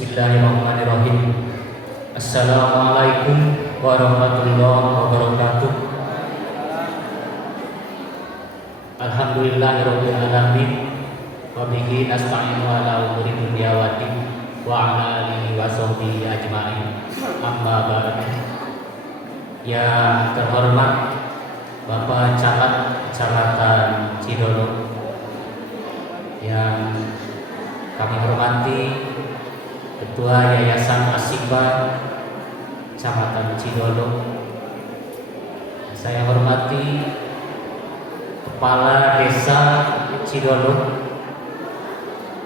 Bismillahirrahmanirrahim. Assalamualaikum warahmatullahi wabarakatuh. Alhamdulillahirabbil alamin wa bihi nasta'inu ala umuri dunya waddin wa ala alihi wa sahbihi ajmain. Amma ba'du. Yang terhormat Bapak Camat Cidolo, yang kami hormati Ketua Yayasan Asipa Kecamatan Cidolo, saya hormati Kepala Desa Cidolo,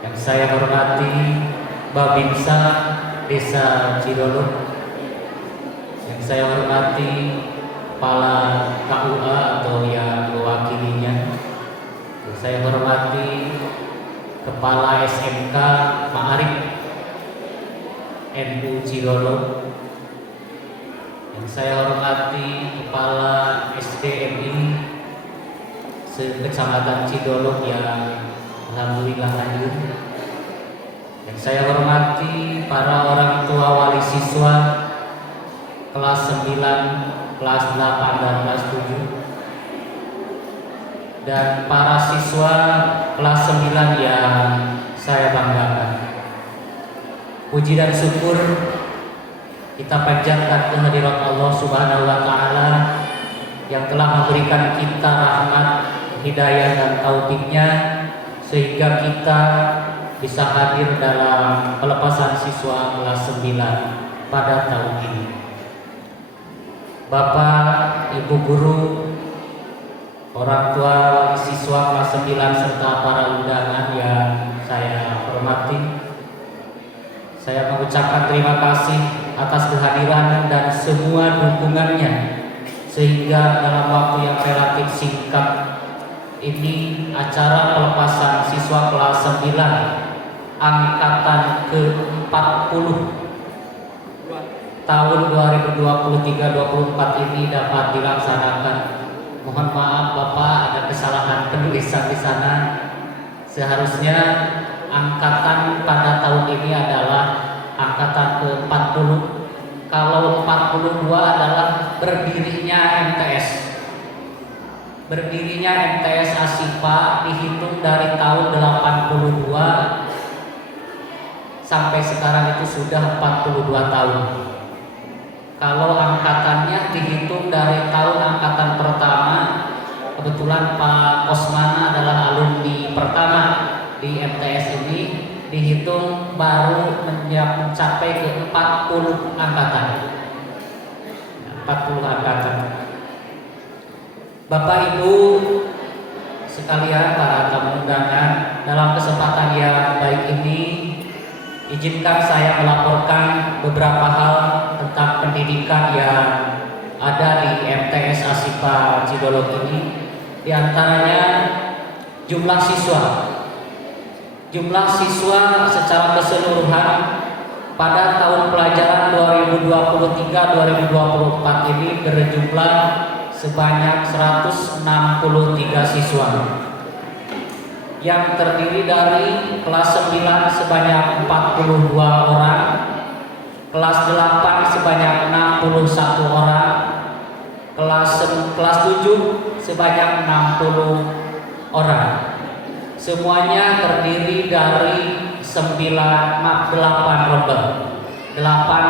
yang saya hormati Babinsa Desa Cidolo, yang saya hormati Kepala KUA atau yang mewakilinya, yang saya hormati Kepala SMK Ma'arif NU Cidolo, yang saya hormati Kepala SDMI Kecamatan Cidolo yang alhamdulillah lanjut, yang saya hormati para orang tua wali siswa kelas 9, kelas 8 dan kelas 7, dan para siswa kelas 9 yang saya banggakan. Puji dan syukur kita panjatkan kehadirat Allah Subhanahu wa taala yang telah memberikan kita rahmat, hidayah dan taufiknya sehingga kita bisa hadir dalam pelepasan siswa kelas 9 pada tahun ini. Bapak, Ibu guru, orang tua wali siswa kelas 9 serta para undangan yang saya hormati, saya mengucapkan terima kasih atas kehadiran dan semua dukungannya sehingga dalam waktu yang relatif singkat ini acara pelepasan siswa kelas 9 angkatan ke-40 tahun 2023-24 ini dapat dilaksanakan. Mohon maaf Bapak, ada kesalahan penulisan di sana. Seharusnya angkatan pada tahun ini adalah angkatan ke-40. Kalau 42 adalah berdirinya MTS. Berdirinya MTS Asipa dihitung dari tahun 82 sampai sekarang itu sudah 42 tahun. Kalau angkatannya dihitung dari tahun angkatan pertama, kebetulan Pak Kosmana adalah alumni pertama di MTS ini, dihitung baru mencapai ke 40 angkatan. 40 angkatan. Bapak Ibu sekalian, para tamu undangan, dalam kesempatan yang baik ini izinkan saya melaporkan beberapa hal tentang pendidikan yang ada di MTS Asipa Cidolo ini. Di antaranya jumlah siswa. Jumlah siswa secara keseluruhan pada tahun pelajaran 2023-2024 ini berjumlah sebanyak 163 siswa, yang terdiri dari kelas 9 sebanyak 42 orang, kelas 8 sebanyak 61 orang, kelas 7 sebanyak 60 orang. Semuanya terdiri dari 8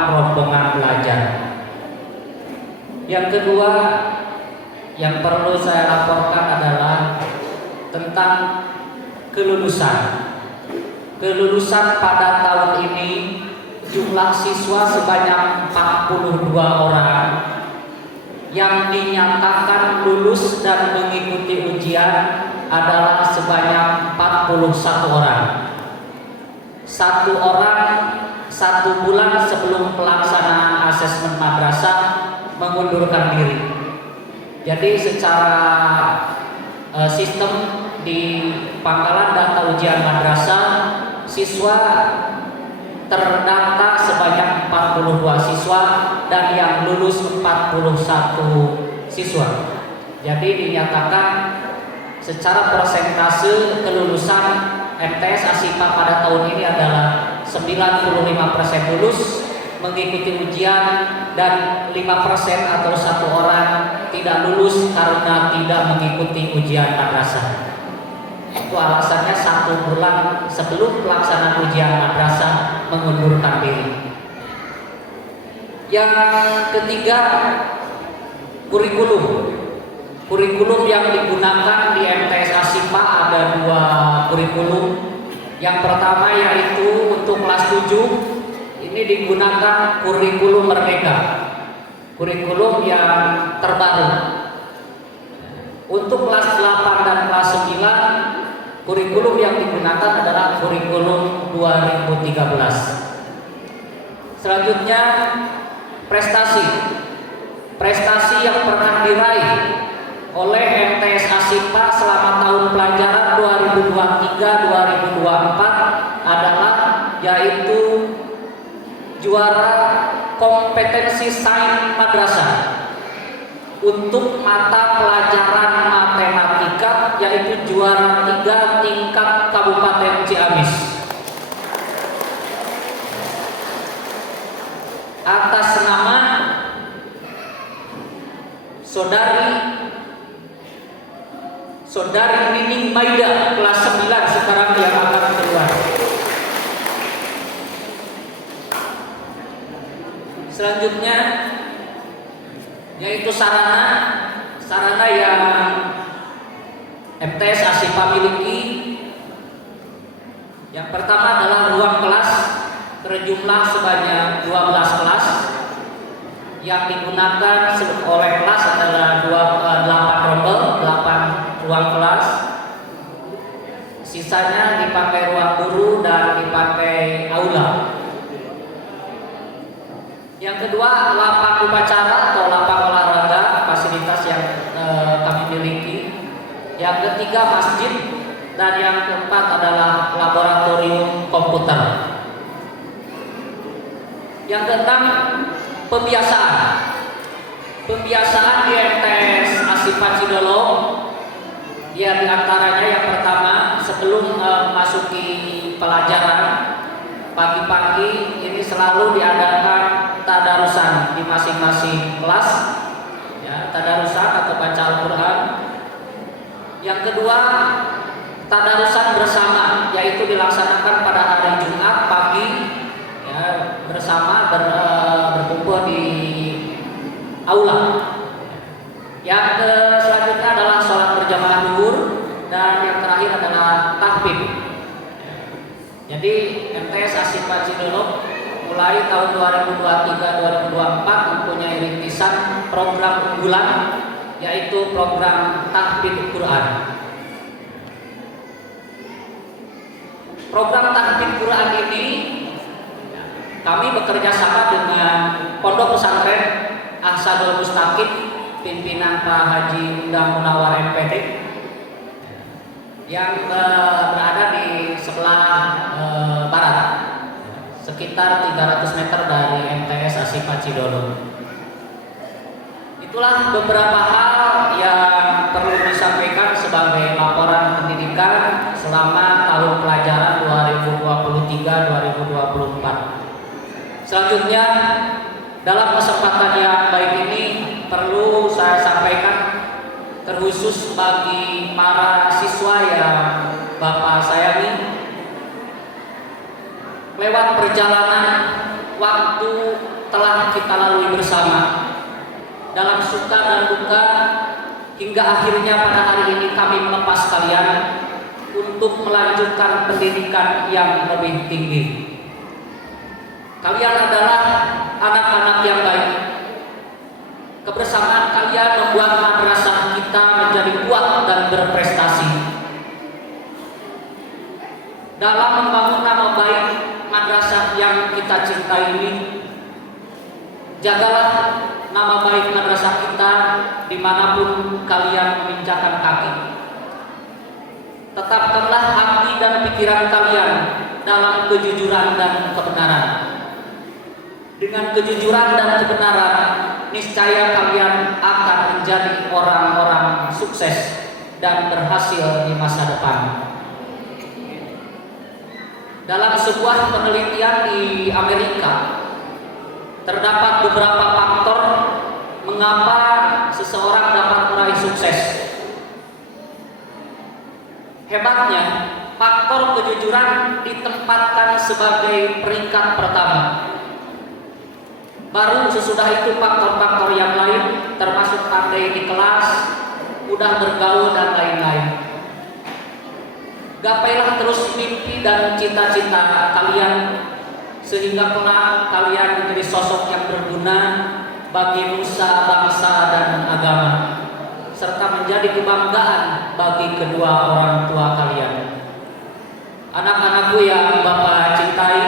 rombongan belajar. Yang kedua yang perlu saya laporkan adalah tentang kelulusan. Kelulusan pada tahun ini jumlah siswa sebanyak 42 orang yang dinyatakan lulus dan mengikuti ujian adalah sebanyak 41 orang. 1 orang 1 bulan sebelum pelaksanaan asesmen madrasah mengundurkan diri. Jadi secara sistem di pangkalan data ujian madrasah, siswa terdata sebanyak 42 siswa dan yang lulus 41 siswa. Jadi dinyatakan secara persentase kelulusan MTS Asipa pada tahun ini adalah 98%. 95% lulus mengikuti ujian, dan 5% atau 1 orang tidak lulus karena tidak mengikuti ujian madrasah. Itu alasannya 1 bulan sebelum pelaksanaan ujian madrasah mengundurkan diri. Yang ketiga, kurikulum yang digunakan di MTS Asipa ada 2 kurikulum. Yang pertama yaitu untuk kelas 7 ini digunakan kurikulum Merdeka, kurikulum yang terbaru. Untuk kelas 8 dan kelas 9, kurikulum yang digunakan adalah kurikulum 2013. Selanjutnya, prestasi yang pernah diraih oleh MTS Asipa selama tahun pelajaran 2023-2024 adalah yaitu juara kompetensi sains madrasah untuk mata pelajaran matematika, yaitu juara 3 tingkat Kabupaten Ciamis. Atas nama Saudari Nining Maida kelas 9 sekarang yang akan keluar. Selanjutnya yaitu sarana yang MTS Asipa miliki. Yang pertama adalah ruang kelas berjumlah sebanyak 12 kelas. Yang digunakan oleh kelas adalah 8 rombel, 8 ruang kelas. Sisanya dipakai ruang guru dan dipakai aula. Yang kedua, lapang upacara atau lapang olahraga, fasilitas yang kami miliki. Yang ketiga, masjid. Dan yang keempat adalah laboratorium komputer. Yang keenam, pembiasaan di MTS Asipa Cidolong. Ya, diantaranya yang pertama, sebelum memasuki pelajaran pagi-pagi ini selalu diadakan tadarusan di masing-masing kelas, ya, tadarusan atau baca Al-Quran. Yang kedua, tadarusan bersama, yaitu dilaksanakan pada hari Jumat pagi, ya, bersama berkumpul di aula. Yang selanjutnya adalah sholat berjamaah zuhur, dan yang terakhir adalah tahfidz. Jadi MTS Asipa Cidolong mulai tahun 2023-2024 mempunyai rintisan program unggulan, yaitu program tahfidz Quran. Program tahfidz Quran ini kami bekerja sama dengan Pondok Pesantren Ahsanul Mustaqim pimpinan Pak Haji Undang Munawar MPD yang berada di sebelah barat, sekitar 300 meter dari MTS Asipa Cidolong. Itulah beberapa hal yang perlu disampaikan sebagai laporan pendidikan selama tahun pelajaran 2023-2024. Selanjutnya, dalam kesempatan yang baik ini perlu saya sampaikan terkhusus bagi para siswa yang Bapak sayangi, lewat perjalanan waktu telah kita lalui bersama dalam suka dan duka, hingga akhirnya pada hari ini kami melepas kalian untuk melanjutkan pendidikan yang lebih tinggi. Kalian adalah anak-anak yang baik. Kebersamaan kalian membuat madrasah kita menjadi kuat dan berprestasi. Dalam membangun nama baik madrasah yang kita cintai ini, jagalah nama baik madrasah kita dimanapun kalian menginjakkan kaki. Tetapkanlah hati dan pikiran kalian dalam kejujuran dan kebenaran. Dengan kejujuran dan kebenaran, niscaya kalian akan menjadi orang-orang sukses dan berhasil di masa depan. Dalam sebuah penelitian di Amerika, terdapat beberapa faktor mengapa seseorang dapat meraih sukses. Hebatnya, faktor kejujuran ditempatkan sebagai peringkat pertama. Baru sesudah itu faktor-faktor yang lain, termasuk pandai di kelas, mudah bergaul, dan lain-lain. Gapailah terus mimpi dan cita-cita kalian, sehingga kelak kalian menjadi sosok yang berguna bagi nusa, bangsa, dan agama, serta menjadi kebanggaan bagi kedua orang tua kalian. Anak-anakku yang Bapak cintai,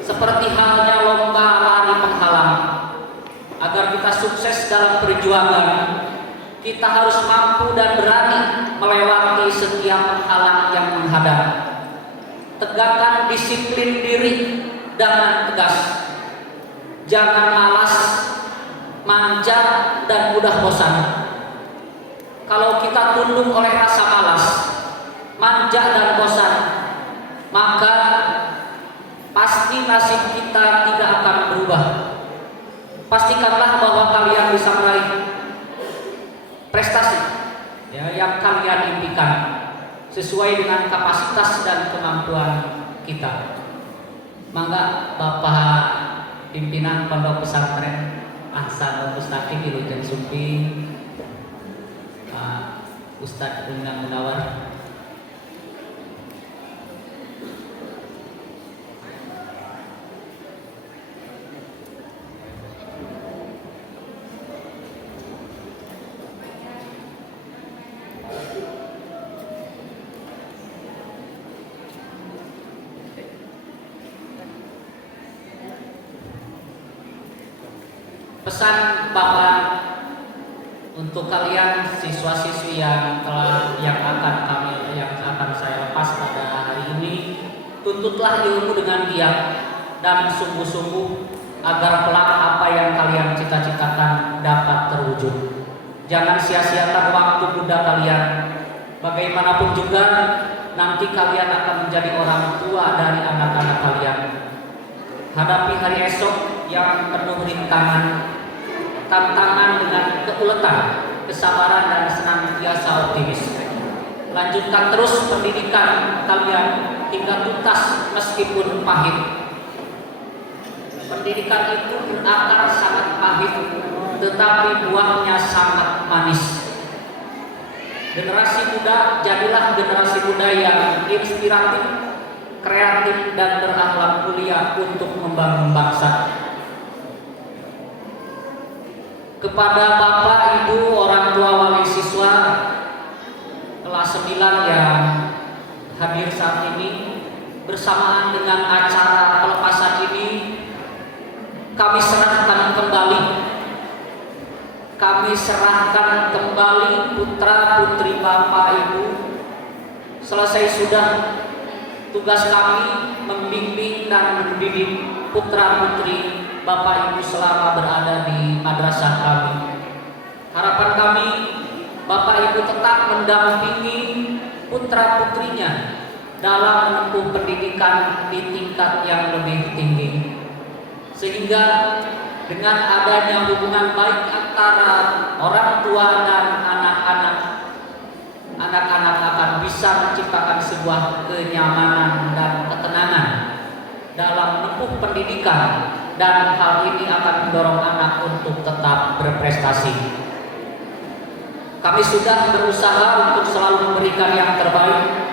seperti halnya lomba lari penghalang, agar kita sukses dalam perjuangan, kita harus mampu dan berani melewati setiap penghalang yang menghadang. Tegakkan disiplin diri dengan tegas. Jangan malas, manja, dan mudah bosan. Kalau kita tunduk oleh rasa malas, manja, dan bosan, maka pasti nasib kita tidak akan berubah. Pastikanlah bahwa kalian bisa meraih prestasi yang kalian impikan sesuai dengan kapasitas dan kemampuan kita. Mangga Bapak pimpinan Pondok Pesantren Ahsanul Mustaqim Ilujeng Sumpi, Ustadz Undang Munawar. Pesan Bapak untuk kalian siswa-siswi yang akan saya lepas pada hari ini, tuntutlah ilmu dengan giat dan sungguh-sungguh agar kelak apa yang kalian cita-citakan dapat terwujud. Jangan sia-siakan waktu muda kalian. Bagaimanapun juga nanti kalian akan menjadi orang tua dari anak-anak kalian. Hadapi hari esok yang penuh rintangan, tantangan dengan keuletan, kesabaran, dan senantiasa optimis. Lanjutkan terus pendidikan kalian hingga tuntas meskipun pahit. Pendidikan itu berakar sangat pahit, tetapi buahnya sangat manis. Generasi muda, jadilah generasi muda yang inspiratif, kreatif, dan berakhlak mulia untuk membangun bangsa. Kepada Bapak, Ibu, orang tua, wali siswa kelas 9 yang hadir saat ini bersamaan dengan acara pelepasan ini, kami serahkan kembali putra putri Bapak Ibu. Selesai sudah tugas kami membimbing dan mendidik putra putri Bapak Ibu selama berada di madrasah kami. Harapan kami, Bapak Ibu tetap mendampingi putra putrinya dalam menempuh pendidikan di tingkat yang lebih tinggi, sehingga dengan adanya hubungan baik antara orang tua dan anak-anak akan bisa menciptakan sebuah kenyamanan dan ketenangan dalam menempuh pendidikan, dan hal ini akan mendorong anak untuk tetap berprestasi. Kami sudah berusaha untuk selalu memberikan yang terbaik,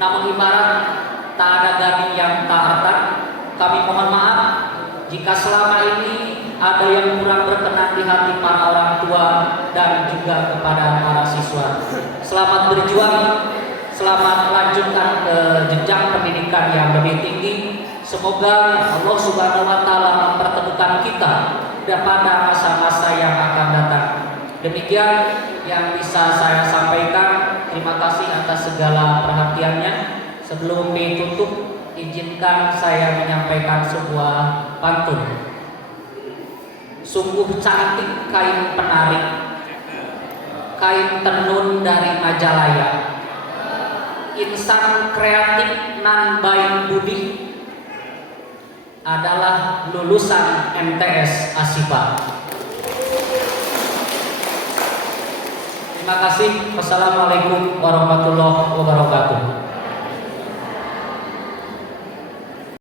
namun ibarat tak ada gading yang tak retak. Kami mohon maaf jika selama ini ada yang kurang berkenan di hati para orang tua dan juga kepada para siswa. Selamat berjuang, selamat melanjutkan ke jenjang pendidikan yang lebih tinggi. Semoga Allah Subhanahu wa Ta'ala mempertemukan kita pada masa-masa yang akan datang. Demikian yang bisa saya sampaikan. Terima kasih atas segala perhatiannya. Sebelum ditutup, izinkan saya menyampaikan sebuah pantun. Sungguh cantik kain penarik, kain tenun dari Majalaya. insan kreatif nan baik budi adalah lulusan MTS Asifa. Terima kasih. Wassalamualaikum warahmatullahi wabarakatuh.